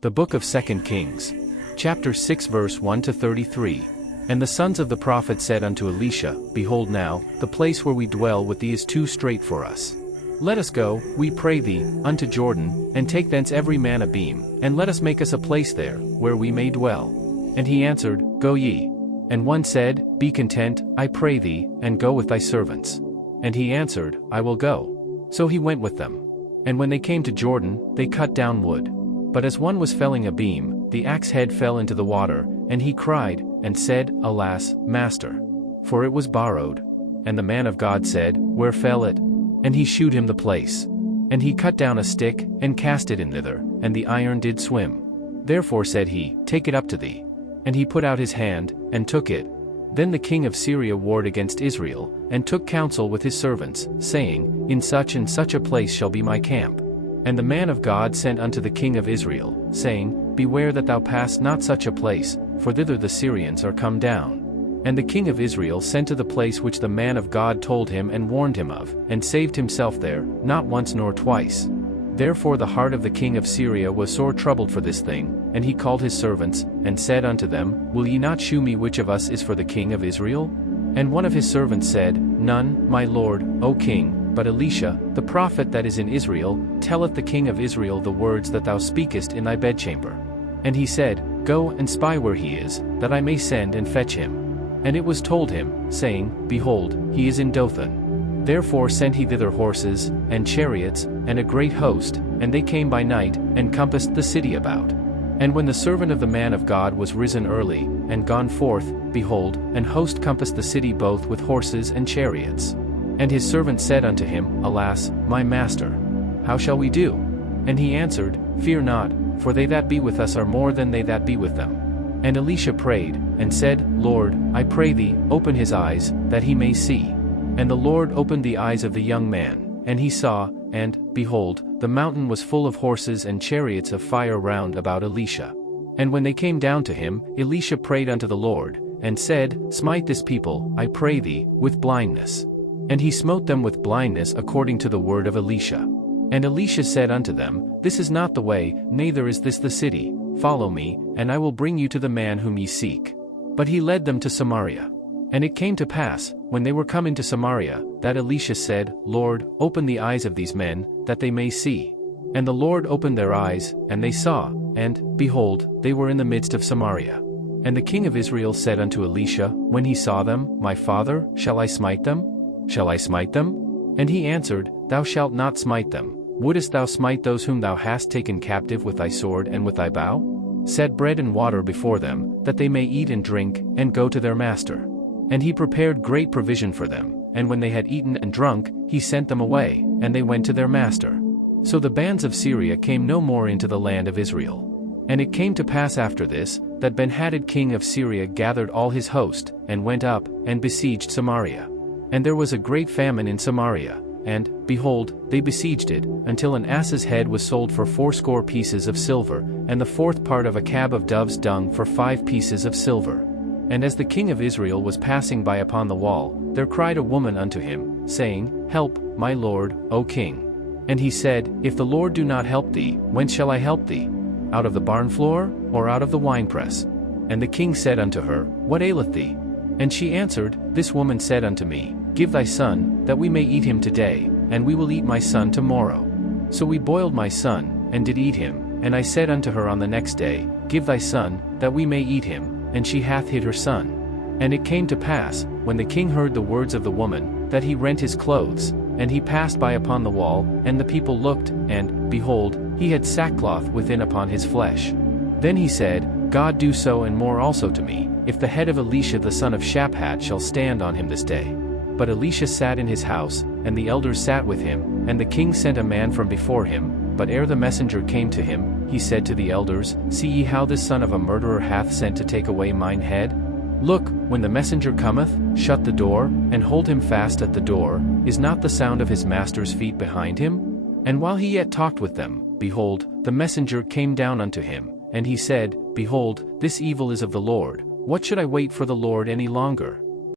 The book of 2 Kings. Chapter 6 verse 1 to 33. And the sons of the prophet said unto Elisha, Behold now, the place where we dwell with thee is too strait for us. Let us go, we pray thee, unto Jordan, and take thence every man a beam, and let us make us a place there, where we may dwell. And he answered, Go ye. And one said, Be content, I pray thee, and go with thy servants. And he answered, I will go. So he went with them. And when they came to Jordan, they cut down wood. But as one was felling a beam, the axe head fell into the water, and he cried, and said, Alas, master! For it was borrowed. And the man of God said, Where fell it? And he shewed him the place. And he cut down a stick, and cast it in thither, and the iron did swim. Therefore said he, Take it up to thee. And he put out his hand, and took it. Then the king of Syria warred against Israel, and took counsel with his servants, saying, In such and such a place shall be my camp. And the man of God sent unto the king of Israel, saying, Beware that thou pass not such a place, for thither the Syrians are come down. And the king of Israel sent to the place which the man of God told him and warned him of, and saved himself there, not once nor twice. Therefore the heart of the king of Syria was sore troubled for this thing, and he called his servants, and said unto them, Will ye not shew me which of us is for the king of Israel? And one of his servants said, None, my lord, O king. But Elisha, the prophet that is in Israel, telleth the king of Israel the words that thou speakest in thy bedchamber. And he said, Go and spy where he is, that I may send and fetch him. And it was told him, saying, Behold, he is in Dothan. Therefore sent he thither horses, and chariots, and a great host, and they came by night, and compassed the city about. And when the servant of the man of God was risen early, and gone forth, behold, an host compassed the city both with horses and chariots. And his servant said unto him, Alas, my master! How shall we do? And he answered, Fear not, for they that be with us are more than they that be with them. And Elisha prayed, and said, Lord, I pray thee, open his eyes, that he may see. And the Lord opened the eyes of the young man, and he saw, and, behold, the mountain was full of horses and chariots of fire round about Elisha. And when they came down to him, Elisha prayed unto the Lord, and said, Smite this people, I pray thee, with blindness. And he smote them with blindness according to the word of Elisha. And Elisha said unto them, This is not the way, neither is this the city. Follow me, and I will bring you to the man whom ye seek. But he led them to Samaria. And it came to pass, when they were come into Samaria, that Elisha said, Lord, open the eyes of these men, that they may see. And the Lord opened their eyes, and they saw, and, behold, they were in the midst of Samaria. And the king of Israel said unto Elisha, when he saw them, My father, shall I smite them? Shall I smite them? And he answered, Thou shalt not smite them. Wouldest thou smite those whom thou hast taken captive with thy sword and with thy bow? Set bread and water before them, that they may eat and drink, and go to their master. And he prepared great provision for them, and when they had eaten and drunk, he sent them away, and they went to their master. So the bands of Syria came no more into the land of Israel. And it came to pass after this, that Ben-Hadad king of Syria gathered all his host, and went up, and besieged Samaria. And there was a great famine in Samaria, and, behold, they besieged it, until an ass's head was sold for 80 pieces of silver, and the 4th part of a cab of dove's dung for 5 pieces of silver. And as the king of Israel was passing by upon the wall, there cried a woman unto him, saying, Help, my lord, O king. And he said, If the Lord do not help thee, whence shall I help thee? Out of the barn floor, or out of the winepress? And the king said unto her, What aileth thee? And she answered, This woman said unto me, Give thy son, that we may eat him today, and we will eat my son tomorrow. So we boiled my son, and did eat him, and I said unto her on the next day, Give thy son, that we may eat him, and she hath hid her son. And it came to pass, when the king heard the words of the woman, that he rent his clothes, and he passed by upon the wall, and the people looked, and, behold, he had sackcloth within upon his flesh. Then he said, God do so and more also to me, if the head of Elisha the son of Shaphat shall stand on him this day. But Elisha sat in his house, and the elders sat with him, and the king sent a man from before him, but ere the messenger came to him, he said to the elders, See ye how this son of a murderer hath sent to take away mine head? Look, when the messenger cometh, shut the door, and hold him fast at the door. Is not the sound of his master's feet behind him? And while he yet talked with them, behold, the messenger came down unto him, and he said, Behold, this evil is of the Lord. What should I wait for the Lord any longer?